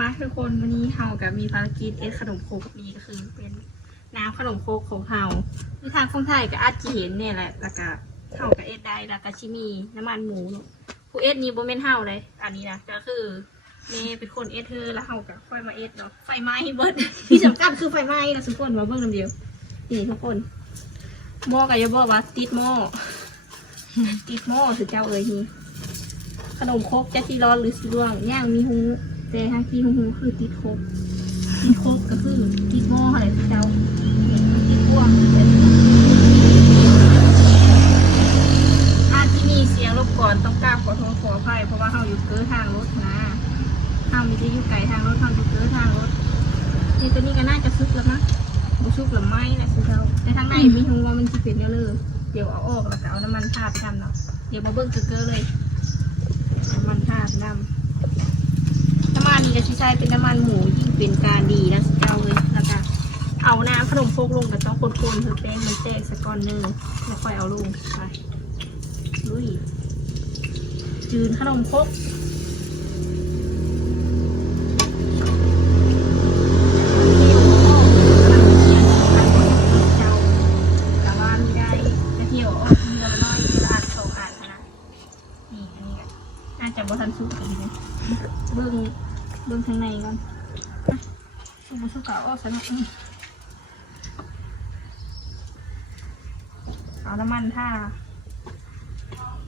มาทุกคนวันนี้เฮากับมีภารกิจเอสขนมโคกนี่ก็คือเป็นน้ำขนมโคกของเฮาที่ทางคนไทยก็อาจจะเห็นเนี่ยแหละแล้วก็เฮากับเอสได้แล้วก็ชิมีน้ำมันหมูผู้เอสนี่โบเมนเฮาเลยอันนี้นะก็คือเมย์เป็นคนเอสเธอแล้วเฮากับค่อยมาเอสเนาะไฟไหม้เบิร์ดที่สำคัญคือไฟไหม้นะทุกคนมาเบิ่งน้ำเดียวนี่ทุกคนหม้อกับยาบอกว่าติดหม้อติดหม้อถือเจ้าเอ๋ยนี่ขนมโคกจะสีร้อนหรือสีร่วงย่างมีหูแต่ทางที่หูคือติดโคกก็คือติดหม้ออะไรที่เจ้าติดบ่วงอาที่มีเสียงรบกวนต้องกราบขอโทษขออภัยเพราะว่าเราอยู่เกินทางรถนะเราไม่ได้อยู่ไกลทางรถเราอยู่เกินทางรถนี่ตัวนี้ก็น่าจะซุกแล้วนะบุซุกหรือไม่นะสิเจ้าแต่ทางในมีหูว่ามันจะเป็นเยอะเดี๋ยวเอาออกแล้วก็เอาน้ำมันทาบทำเนาะเดี๋ยวมาเบิ้งเกลือเลยน้ำมันทาบน้ำมันนี่ก็ใช้เป็นน้ำมันหมูยิ่งเป็นการดีนะสิเจ้าเลยแล้วก็เอาน้ำขนมโคกลงกับต้องคนๆเพื่อแป้งมันแตกสักก้อนหนึ่งแล้วค่อยเอาลงไปลุยจืนขนมโคกทันสุกอีกเลยเบื้องทางในก่อนสุกเก่าออกซะหน่อยเอาน้ำมันท่า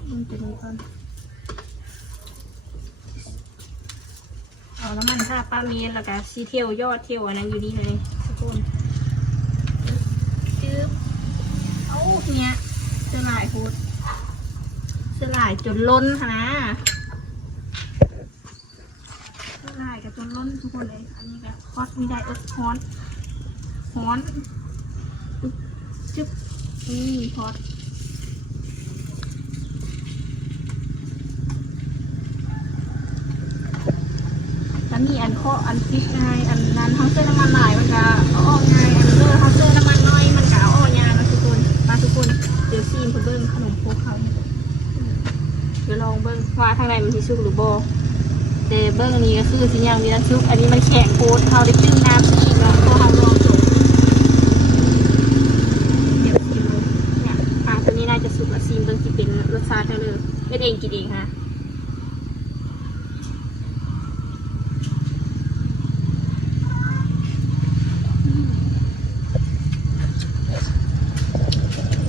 มันจะนี้ก่อนเอาน้ำมันท่าป้าเมียนแล้วก็ซีเทียวยอดเทียวอันนั้นอยู่นี่เลยทุกคนจื๊บเอาเนี้ยเสื้อลายพูดเสื้อลายจนล้นค่ะนะลายกับจนล้นทุกคนเลยอันนี้แบบฮอตมีได้ฮ้อนจึ๊บนี่ฮอตแล้วมีอันข้ออันฟิกไงอันนั้นทั้งเส้นน้ำมันหลายมันก็เอาออกไงอันเลือทั้งเส้นน้ำมันน้อยมันก็เอาออกไงนะทุกคนมาทุกคนเดี๋ยวซีนเบิ้งขนมโคกเขาเดี๋ยวลองเบิ้งว่าทางในมันที่สุกหรือโบแต่เบื้องนี้ก็คือสิอย่างมีน้ำซุปอันนี้มันแข็งโคตรเขาได้จื้อน้ำอีกเนาะตัวเขาลองสุกเดี๋ยวชิมเลยเนี่ยตัวนี้น่าจะสุกและซีมเบื้องที่เป็นรสชาติเลยไม่เองกินเองค่ะ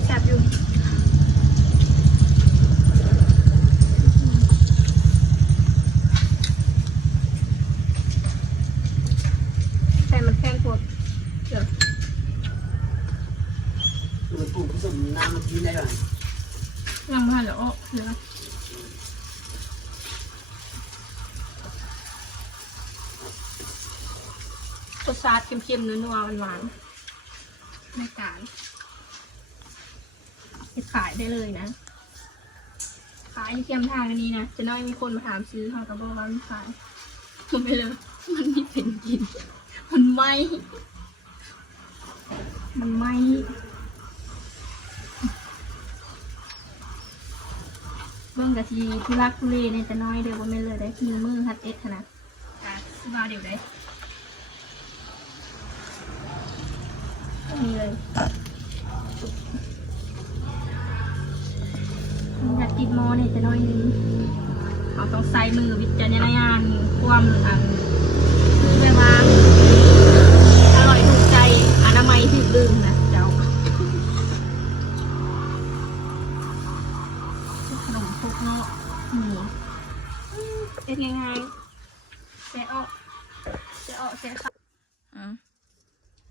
แซ่บอยู่น้ำมันกินได้ไหมยังไม่เหรอเดี๋ยวรสชาติเค็มๆนัวๆหวานๆไม่กลางขายได้เลยนะขายเทียมทางอันนี้นะจะน้อยมีคนมาถามซื้อเขากับบอกว่าไม่ขายมันไม่เลยมันไม่เป็นกินมันไหมเบื้องกะทีทุลักทุเลเนี่ยจะน้อยเดี๋ยวว่าไม่เลยได้ทีมือฮัดเอ็ดขนาดซื้อมาเดี๋ยวได้นี่เลยอยากกินโมเนี่ยจะน้อยนึงเขาต้องใส่มือวิจารณญาณความคือแบบว่าอร่อยถูกใจอนามัยที่ลืมนะเจ้าขนมพกเนาะนี่เป็นยังไงแซ่อแซ่ค่ะ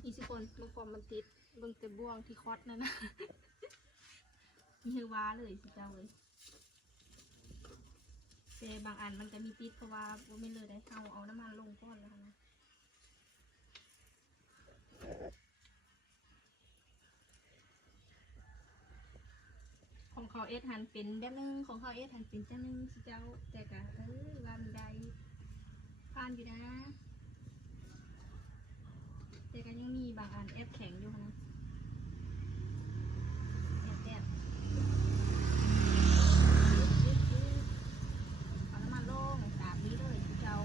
อีสิคนบางความมันติดเบิ่งแต่บ่วงที่คอดนั่นนะมีฮือว้าเลยสิเจ้าเลยแต่บางอันมันจะมีติดเพราะว่าไม่เลยได้เอาน้ำมันลงก่อนแล้วนะของเขาเอสหันเป็นแบบนึงของเขาเอสหันเป็นเจ้านึงสิเจ้าแต่กะว่ามีได้ผ่านอยู่นะแต่ก็ยังมีบางอันแอบแข็งอยู่นะแอบเอาน้ำมันลงตามนี้เลยเจ้า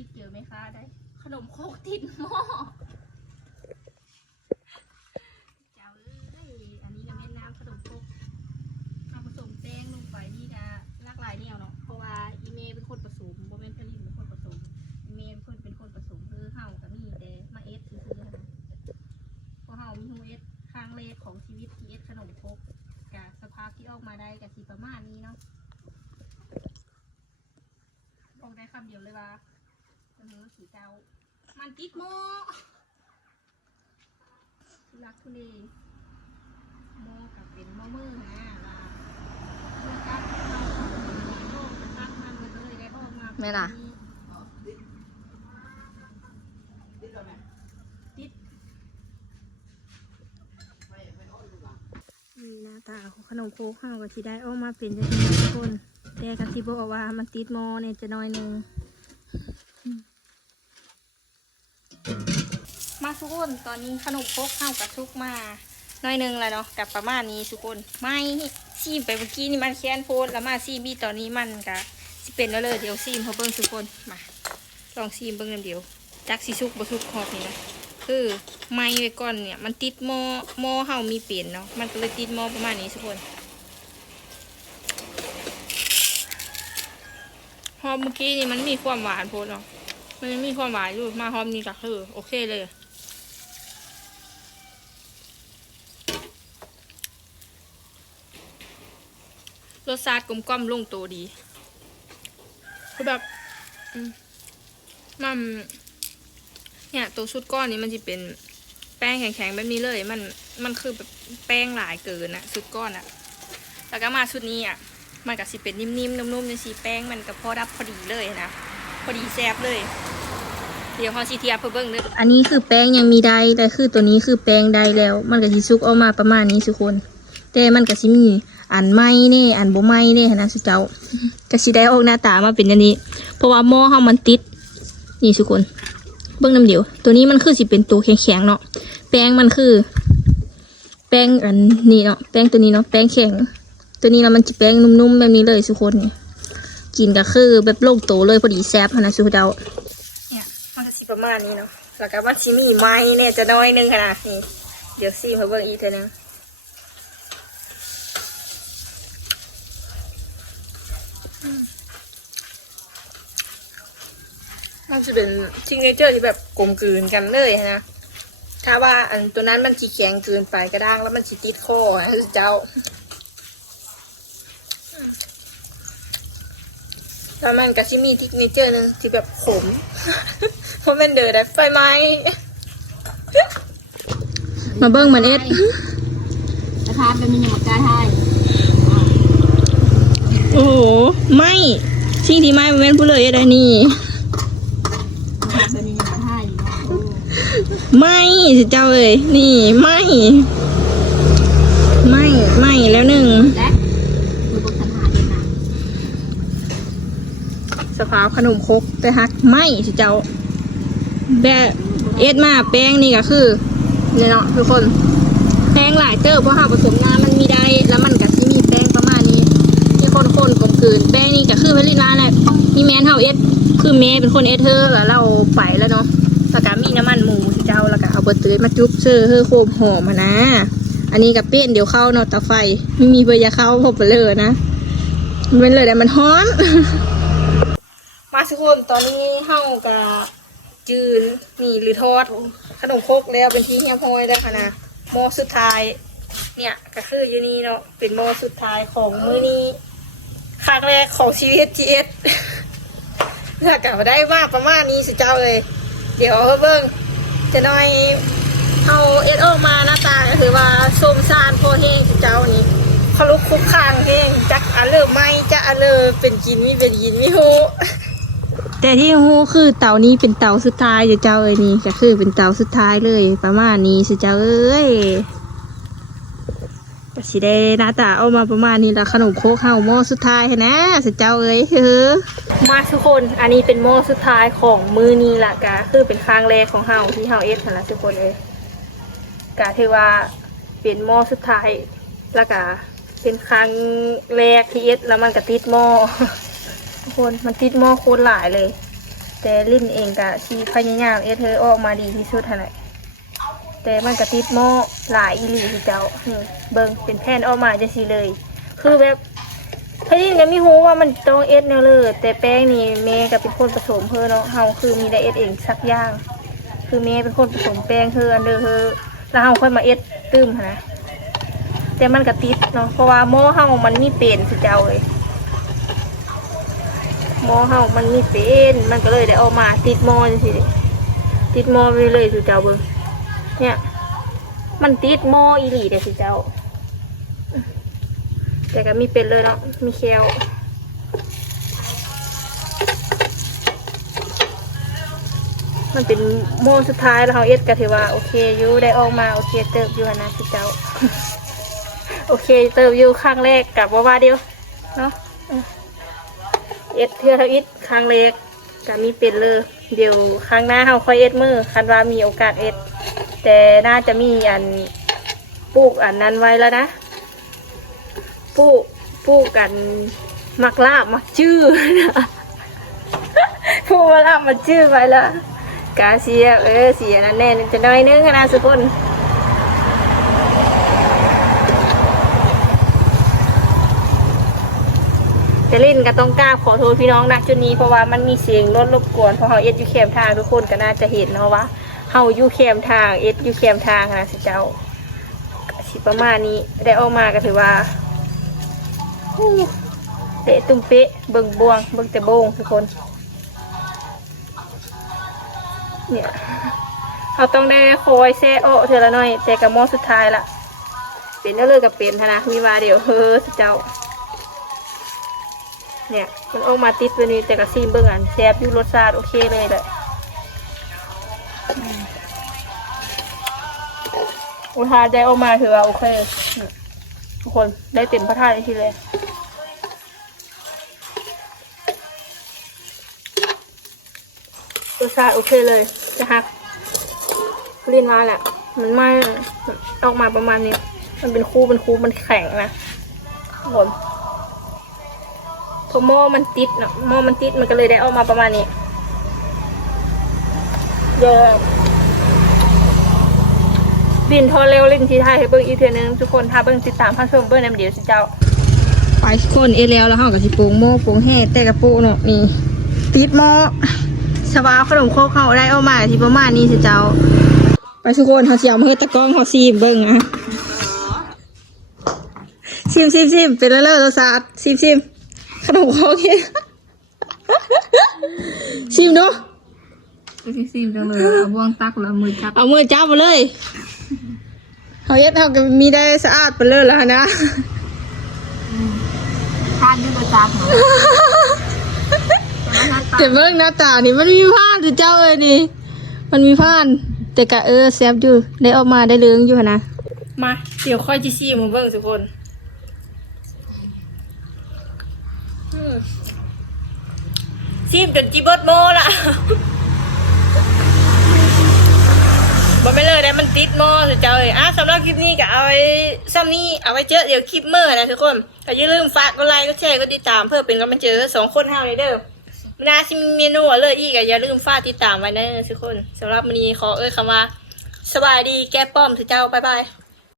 ติดเจอไหมคะได้ขนมโคกติดหม้อเจ้าเอ้ยอันนี้ก็แม่น้ำขนมโคกเอาผสมแป้งลงไปนี่ก็หลากหลายแนวเนาะเพราะว่าอีเมย์เป็นคนผสมโมเมนต์ผลิตเป็นคนผสมอีเมย์เป็นคนผสมเฮากับนี่แต่มาเอสซื้อๆนะเพราะเฮามีฮูเอสครั้งแรกของชีวิตที่เอสขนมโคกกับสภาพที่ออกมาได้กับสีประมาณนี้เนาะบอกได้คำเดียวเลยว่าสีเจ้ามันติดโมรักทุเลโมกับเป็นโมมือนะว่าโมกับเราโมกับตั้งมันก็เลยได้ออกมาไม่ล่ะติดนี่หน้าตาของขนมโคกข้าวกับที่ได้ออกมาเป็นจะดีทุกคนแต่กับที่บอกว่ามันติดโมเนี่ยจะน้อยนึงมาทุกคนตอนนี้ขนมโคกข้าวกับชุกมาน้อยนึงแล้วเนาะกับประมาณนี้ทุกคนไม่ซีมไปเมื่อกี้นี่มันแค้นโพดแล้วมาซีมบีตอนนี้มันกะสิเป็นแล้วเลยเดี๋ยวซีมเขาเบิ้งทุกคนมาลองซีมเบิ้งกันเดี๋ยวจักซีชุกบะชุกหอบนี่นะคือไม้ไว้ก่อนเนี่ยมันติดหม้อเฮามีเปลี่ยนเนาะมันก็เลยติดหม้อประมาณนี้ทุกคนหอมเมื่อกี้นี่มันมีความหวานโพดเนาะมันยังมีความหวานอยู่มาหอมนี่ก็คือโอเคเลยรสชาติกลมกล่อมลงตัวดีคือแบบมันเนี่ยตัวชุดก้อนนี้มันจะเป็นแป้งแข็งๆแบบนี้เลยมันคือแบบแป้งหลายเกินอะชุดก้อนอะแล้วก็มาชุดนี้อะมันก็สิเป็นนิ่มๆนุ่มๆในสีแป้งมันก็พอดับพอดีเลยนะพอดีแซ่บเลยเดี๋ยวเขาซีเทียเพื่อเบิ้งเลยอันนี้คือแป้งยังมีได้แต่คือตัวนี้คือแป้งได้แล้วมันก็สิซุกออกมาประมาณนี้ทุกคนแต่มันก็สิมีอันไม้นี่อันบ่ไม้นี่นะสุเจ้าก็สิได้ออกหน้าตามาเป็นอย่างนี้เพราะว่าหม้อเฮามันติดนี่ทุกคนเบิ้งน้ำเดียวตัวนี้มันคือสิเป็นตัวแข็งๆเนาะแป้งมันคือแป้งอันนี้เนาะแป้งตัวนี้เนาะแป้งแข็งตัวนี้เรามันจะแป้งนุ่มๆแบบนี้เลยทุกคนนี่กินก็คือแบบโล่งโตเลยพอดีแซ่บนะสุเจ้าเนี่ยมันก็สิประมาณนี้เนาะแล้วก็มันสิมีไม้เนี่ยจะน้อยนึงค่ะนี่เดี๋ยวซีมาเบิ้งอีกเท่านึงมันจะเป็นซิกเนเจอร์ที่แบบกลมกลืนกันเลยนะถ้าว่าอันตัวนั้นมันจีแข็งเกินไปกระด้างแล้วมันจีติดคอนะเจ้าแล้วมันก็จะมีซิกเนเจอร์นึงที่แบบขมเพราะมันเดือดไฟไหมมาเบิ้งมันเอ็ดนะคะเป็นมีอย่างกายให้โอ้โหไม่สิ่งที่ไม่เป็นผู้เลยอะไรนี่ไม่สิเจ้าเอ้ยนี่ไม่แล้วหนึ่งสภาพขนมครกแต่ฮักไม่สิเจ้าแบบเอ็ดมาแป้งนี่ก็คือเนี่ยเนาะทุกคนแป้งหลายเติบเพราะหาผสมน้ำมันมีได้แล้วมันก็ที่มีแป้งประมาณนี้ที่คนกลมกลืนแป้งนี่ก็คือผลิตร้านแหละมีแมนเฮาเอ็ดคือเมย์เป็นคนเอ็ดเธอแล้วเราไปแล้วเนาะแล้วก็มีน้ำมันหมูสิเจ้าแล้วก็เอาเบอร์เตยมาจุ๊บเชื่อเฮ้อโคมหอมนะ อันนี้กับเปี้ยนเดี๋ยวเข้าเนาะตาไฟไม่มีเบอร์ยาเข้าพบไปเลยนะมันเป็นเลยแต่มันฮ้อนมาทุกคนตอนนี้เฮากับจืนนี่หรือทอดขนมครกแล้วเป็นที่เฮียพอยได้ค่ะนะโมสุดท้ายเนี่ยก็คืออยู่นี่เนาะเป็นโมสุดท้ายของมื้อนี้ครั้งแรกของชีวิตจีเอสถ้ากลับมาได้มากประมาณนี้สิเจ้าเลยเดี๋ยวเบิ้งจะน้อยเอาเอ็ดออกมาหน้าตาก็คือว่าส้มซานโพเฮงสิเจ้านี่เขาลุกคุกคางเฮงจักอันเลิศไม่จะอันเลิศเป็นกินไม่เป็นกินไม่ฮู้แต่ที่ฮู้คือเต่านี้เป็นเต่าสุดท้ายสิเจ้าเอ้ยนี่ก็คือเป็นเต่าสุดท้ายเลยประมาณนี้สิเจ้าเอ้ยก็สิได้หน้าตาออกมาประมาณนี้แล้วขนมโคกเฮาหม้อสุดท้ายนะสิเจ้าเอ้ยมาทุกคนอันนี้เป็นหม้อสุดท้ายของมื้อนี้ละกะคือเป็นครั้งแรกของเฮาที่เฮาเอ็ดค่ะทุกคนเลยกะถือว่าเป็นหม้อสุดท้ายแล้วกะเป็นครั้งแรกที่เอ็ดแล้วมันก็ติดหม้อทุกคนมันติดหม้อโคตรหลายเลย แต่ลิ้นเองก็ชีพยายามเอเธอออกมาดีที่สุดแหละแต่มันก็ติดหม้อหลายอีหลีที่เจ้านี่เบิ่งเป็นแผ่นออกมาจะสิเลย คือแบบพลิ้นก็มีหูว่ามันต้องเอสแนวเลยแต่แป้งนี่แม่ก็เป็นคนผสมเพื่อเนาะเฮาคือมีได้เอสเองสักอย่าง คือแม่เป็นคนผสมแป้งเธออันเดอร์เธอแล้วเฮาค่อยมาเอสตื้มนะแต่มันก็ติดเนาะเพราะว่าหม้อเฮามันมีเป็นสิเจ้าเลยหม้อเฮามันมีเป็นมันก็เลยได้ออกมาติดหม้อจังซี่ติดหม้อไปเลยสิเจ้าเบิ่งเนี่ยมันติดหม้ออีหลีเด้อสิเจ้าแต่ก็มีเป็นเลยเนาะมีแคลมันเป็นหม้อสุดท้ายแล้วเขาเอสก็ถือว่าโอเคอยู่ได้ออกมาโอเคเติบอยู่นะสิเจ้า โอเคเติบอยู่ครั้งแรกกับว่าเดียวเนาะเอสเทื่อเท่าอิดครั้งแรกก็มีเป็นเลยเดี๋ยวครั้งหน้าเขาค่อยเอสมือคันว่ามีโอกาสเอสแต่น่าจะมีอันปลูกอันนั้นไว้แล้วนะปลูกกันมักลาบมักชื่อนะปลูกมักลาบมักชื่อไว้แล้วกาเสียเสียนั่นแน่จะน้อยนึงนะสุพนจะเล่นก็ต้องกล้าขอโทษพี่น้องนะจุดนี้เพราะว่ามันมีเสียงรบกวนเพราะเขาเอสอยู่แคมทางทุกคนก็น่าจะเห็นเนาะว่าเขาอยู่แคมทางเอสอยู่แคมทางนะสิเจ้าสิประมาณนี้ได้ออกมาก็ถือว่าเตะตุ้มเป๊ะเบิ่งบวงเบิ่งแต่โบงทุกคนเนี่ยเราต้องได้คอยแซ่โอ้เธอละหน่อยแต่กับหม้อสุดท้ายละเป็นแล้วเลยกับเป็นนะมีว่าเดี๋ยวเจ้าเนี่ยมันออกมาติดไปนี่แต่กับซีมเบิ่งอันแซ่บอยู่รสชาติโอเคเลยแหละอุทาใจออกมาถือว่าโอเคทุกคนได้เต็มพระทัยทีเลยรสชาติโอเคเลยจะฮักเรียนมาแหละมันไม่ออกมาประมาณนี้มันเป็นคู่มันแข็งนะผมพอหม้อมันติดเนาะหม้อมันติดมันก็เลยได้ออกมาประมาณนี้เยอะบินทอเร็วเล่นทีไทยให้เบิ้งอีเทนึงทุกคนถ้าเบิ้งติดตามพันชมเบิ้งน้ำเดียวสิเจ้าไปทุกคนเอแล้วแล้วห้องกับสิโป่งหม้อโป่งแห่แต่กระปุกเนาะนี่ติดหม้อสวาขนมโคกเขาได้เอามาที่ประมาณนี้สิเจ้าไปทุกคนเขาเสียมเฮ้ยตะก้องเขาซีมเบิ้งอะซิมเป็นเลิศรสชาติซิมขนมโคกเนี่ยซิมดูซิมจังเลยเอาบ้วงตักแล้วมือจับเอามือจับมาเลยเขาเย็ดเขาก็มีได้สะอาดไปเลยแล้วนะทานด้วยประจำแต่เบิ้งหน้าตานี่มันมีผ้าหรือเจ้าเอ้ยนี่มันมีผ้าแต่กะแซ่บอยู่ได้ออกมาได้เลื้องอยู่นะมาเดี๋ยวค่อยจีซีมาเบิ้งทุกคนซีมจนจีบดโมละบอกไปเลยนะมันติดโมสุดเจ้าเลยสำหรับคลิปนี้ก็เอาไว้ซ้ำนี้เอาไว้เจอเดี๋ยวคลิปเมื่อนะทุกคนก็อย่าลืมฝากกดไลค์กดแชร์กดติดตามเพื่อเป็นกำลังใจสองคนเฮาเลยเด้อเวลาที่มีเมนูเลยอีกอย่าลืมฝากติดตามไว้นะทุกคนสำหรับวันนี้ขอคำว่าสบายดีแก้ป้อมสุดเจ้าบ๊ายบาย